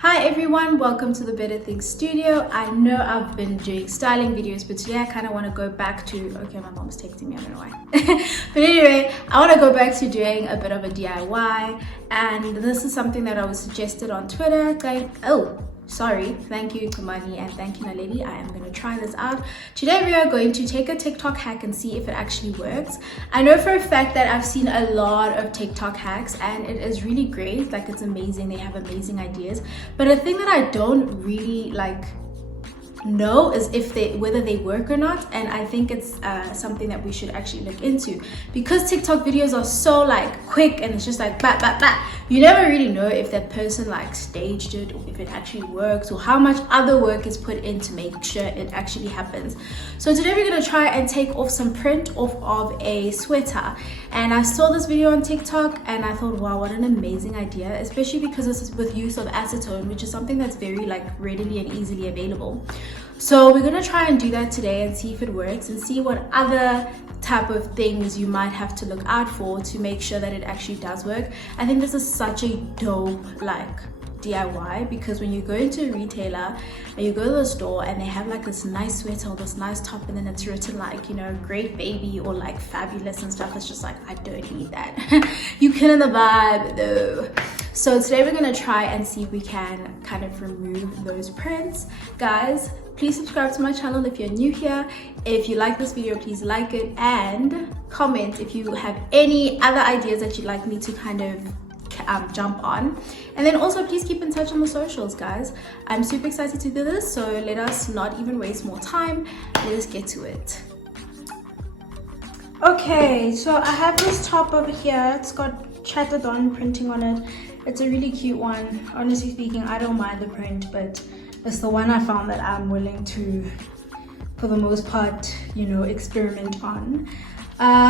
Hi everyone, welcome to the Better Things studio. I know I've been doing styling videos, but today I kind of want to go back to, okay, my mom's texting me, I don't know why. But anyway, I want to go back to doing a bit of a DIY, and this is something that I was suggested on Twitter. Thank you Kumani and thank you Naledi. I am going to try this out. Today we are going to take a TikTok hack and see if it actually works. I know for a fact that I've seen a lot of TikTok hacks and it is really great. Like, it's amazing. They have amazing ideas. But a thing that I don't really know is whether they work or not, and I think it's something that we should actually look into, because TikTok videos are so quick and it's just bah. You never really know if that person staged it or if it actually works or how much other work is put in to make sure it actually happens. So today we're going to try and take off some print off of a sweater, and I saw this video on TikTok and I thought, wow, what an amazing idea, especially because this is with use of acetone, which is something that's very readily and easily available. So we're gonna try and do that today and see if it works and see what other type of things you might have to look out for to make sure that it actually does work. I think this is such a dope DIY, because when you go into a retailer and you go to the store and they have this nice sweater or this nice top and then it's written great baby or fabulous and stuff, it's just I don't need that. You killing the vibe though. So today we're gonna try and see if we can kind of remove those prints. Guys, please subscribe to my channel if you're new here. If you like this video, please like it and comment if you have any other ideas that you'd like me to kind of jump on. And then also please keep in touch on the socials, guys. I'm super excited to do this, so let us not even waste more time. Let us get to it. Okay, so I have this top over here. It's got Chattered On printing on it. It's a really cute one. Honestly speaking, I don't mind the print, but it's the one I found that I'm willing to, for the most part, experiment on.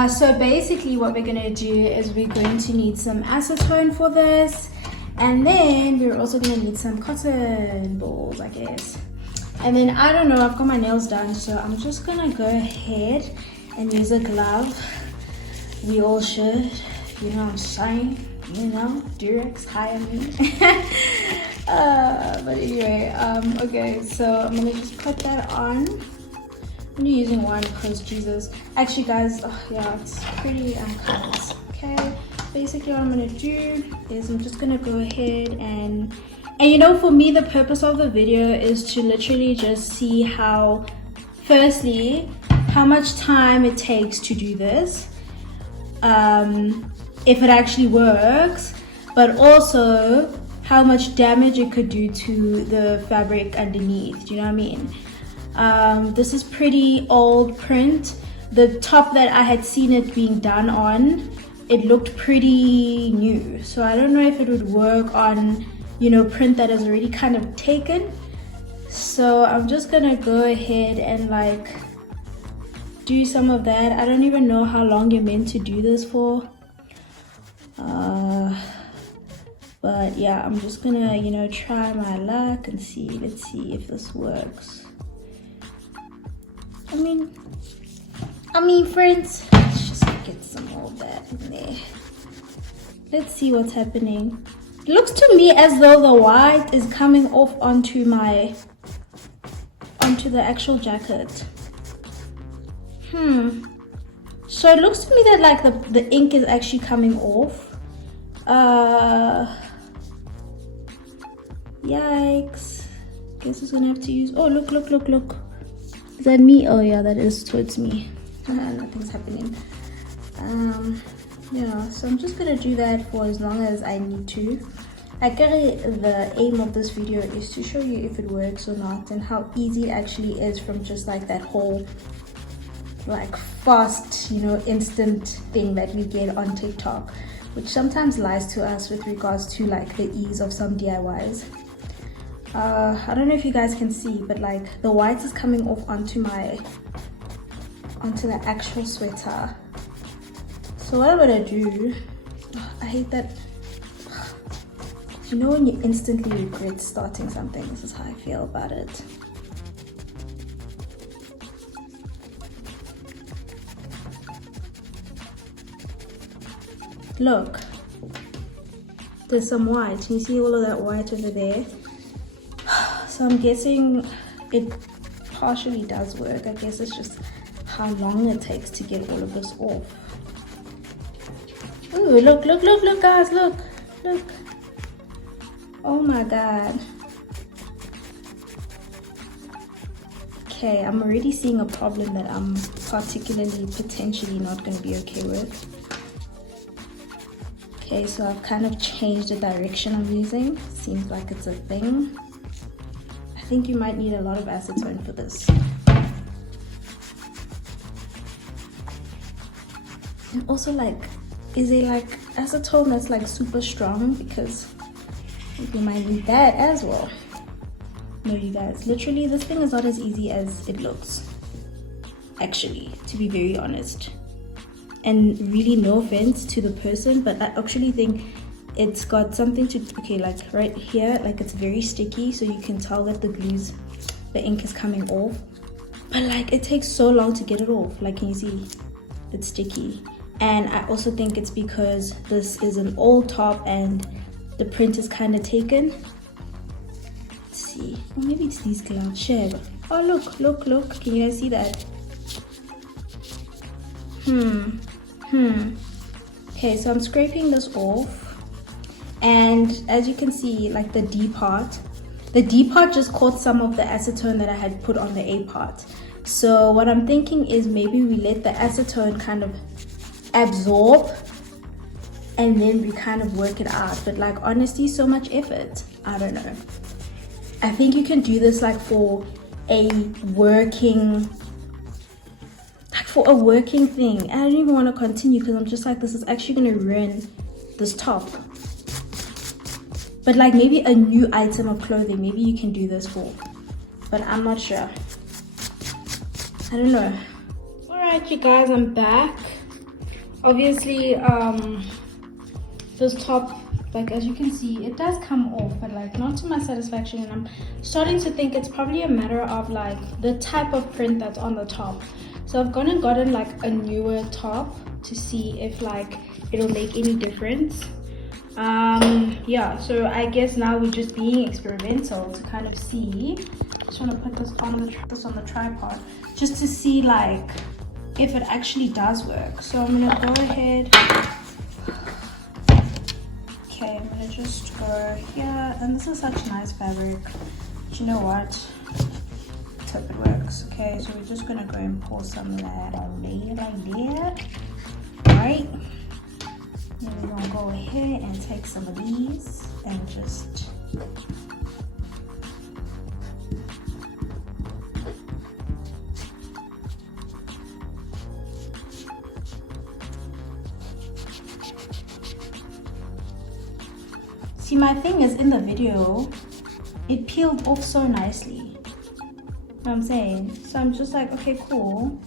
So basically what we're gonna do is we're going to need some acetone for this, and then we're also gonna need some cotton balls, I guess. And then I don't know, I've got my nails done, so I'm just gonna go ahead and use a glove. We all should, you know what I'm saying? Durex hire me. But anyway, okay, so I'm gonna just put that on. I'm using one because Jesus. Actually, guys, it's pretty uncut. Okay, basically what I'm gonna do is I'm just gonna go ahead and for me, the purpose of the video is to literally just see how much time it takes to do this, if it actually works, but also how much damage it could do to the fabric underneath. Do you know what I mean? This is pretty old print. The top that I had seen it being done on, it looked pretty new, so I don't know if it would work on print that is already kind of taken. So I'm just gonna go ahead and do some of that. I don't even know how long you're meant to do this for, but yeah, I'm just gonna try my luck and see. Let's see if this works. I mean friends, let's just get some more of that in there. Let's see what's happening. It looks to me as though the white is coming off onto the actual jacket. So it looks to me that the ink is actually coming off. Yikes. Guess it's gonna have to use, oh look. Is that me? Oh yeah, that is towards me. Nothing's happening. Yeah, so I'm just gonna do that for as long as I need to. I guess the aim of this video is to show you if it works or not and how easy it actually is from just that whole fast, instant thing that we get on TikTok, which sometimes lies to us with regards to the ease of some DIYs. I don't know if you guys can see, but the white is coming off onto the actual sweater. So what I'm gonna do, I hate that, when you instantly regret starting something, this is how I feel about it. Look, there's some white. Can you see all of that white over there? So I'm guessing it partially does work. I guess it's just how long it takes to get all of this off. Ooh, look, look, look, look, guys, look, look. Oh my god. Okay, I'm already seeing a problem that I'm potentially not going to be okay with. Okay, so I've kind of changed the direction I'm using. Seems like it's a thing. I think you might need a lot of acetone for this. And also, like, is it like acetone that's like super strong? Because you might need that as well. No, you guys, literally this thing is not as easy as it looks, actually, to be very honest. And really no offense to the person, but I actually think it's got something to, okay, like right here, like it's very sticky, so you can tell that the ink is coming off, but like it takes so long to get it off. Like, can you see it's sticky? And I also think it's because this is an old top and the print is kind of taken. Let's see, or maybe it's these gloves. Share. Oh, look, look, look, can you guys see that? Okay, so I'm scraping this off, and as you can see, like the D part just caught some of the acetone that I had put on the A part. So what I'm thinking is maybe we let the acetone kind of absorb and then we kind of work it out. But like, honestly, so much effort. I don't know. I think you can do this like for a working thing. I don't even want to continue because I'm just like, this is actually going to ruin this top. But like maybe a new item of clothing, maybe you can do this for, but I'm not sure. I don't know. All right, you guys, I'm back. Obviously, this top, like as you can see, it does come off, but like not to my satisfaction, and I'm starting to think it's probably a matter of like the type of print that's on the top. So I've gone and gotten like a newer top to see if like it'll make any difference. Yeah, so I guess now we're just being experimental to kind of see. Just want to put this on the tripod just to see like if it actually does work. So I'm gonna go ahead. Okay, I'm gonna just go here, and this is such nice fabric. But you know what? Let's hope it works. Okay, so we're just gonna go and pour some of that on there like that. Right. Then we're gonna go ahead and take some of these and just see, my thing is in the video, it peeled off so nicely. You know what I'm saying? So I'm just like, okay, cool.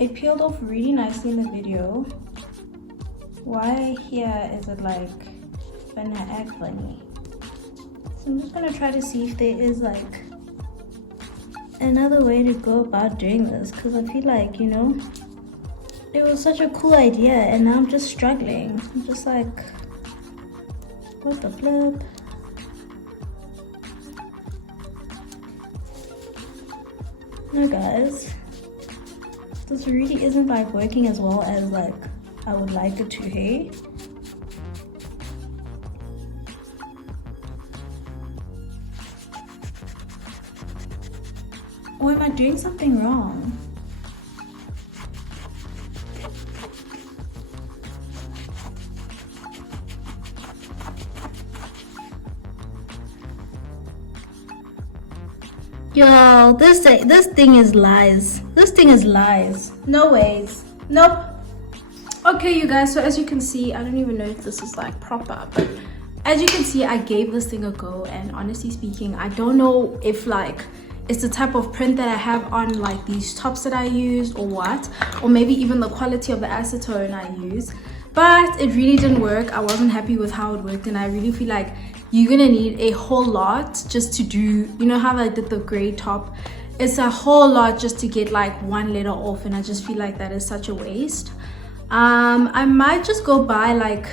It peeled off really nicely in the video. Why here is it like gonna act funny? So I'm just gonna try to see if there is like another way to go about doing this, because I feel like, you know, it was such a cool idea and now I'm just struggling. I'm just like, what the flip? No guys, this really isn't like working as well as like I would like it to, hey? Or am I doing something wrong? Yo, this thing is lies. This thing is lies. No ways. Nope. Okay, you guys, so as you can see, I don't even know if this is like proper, but as you can see, I gave this thing a go, and honestly speaking, I don't know if like it's the type of print that I have on like these tops that I used or what, or maybe even the quality of the acetone I use, but it really didn't work. I wasn't happy with how it worked, and I really feel like you're gonna need a whole lot just to do, you know how I did the gray top? It's a whole lot just to get like one letter off, and I just feel like that is such a waste. I might just go buy like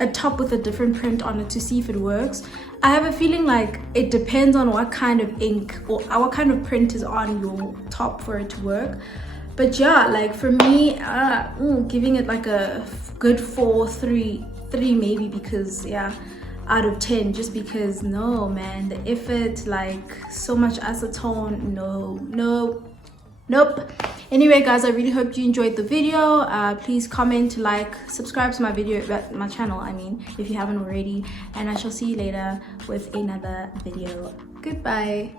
a top with a different print on it to see if it works. I have a feeling like it depends on what kind of ink or what kind of print is on your top for it to work. But yeah, like for me, giving it like a good 4.3 maybe, because yeah, out of 10, just because no man, the effort, like so much acetone, nope. Anyway guys, I really hope you enjoyed the video. Please comment, like, subscribe to my channel, I mean, if you haven't already, and I shall see you later with another video. Goodbye.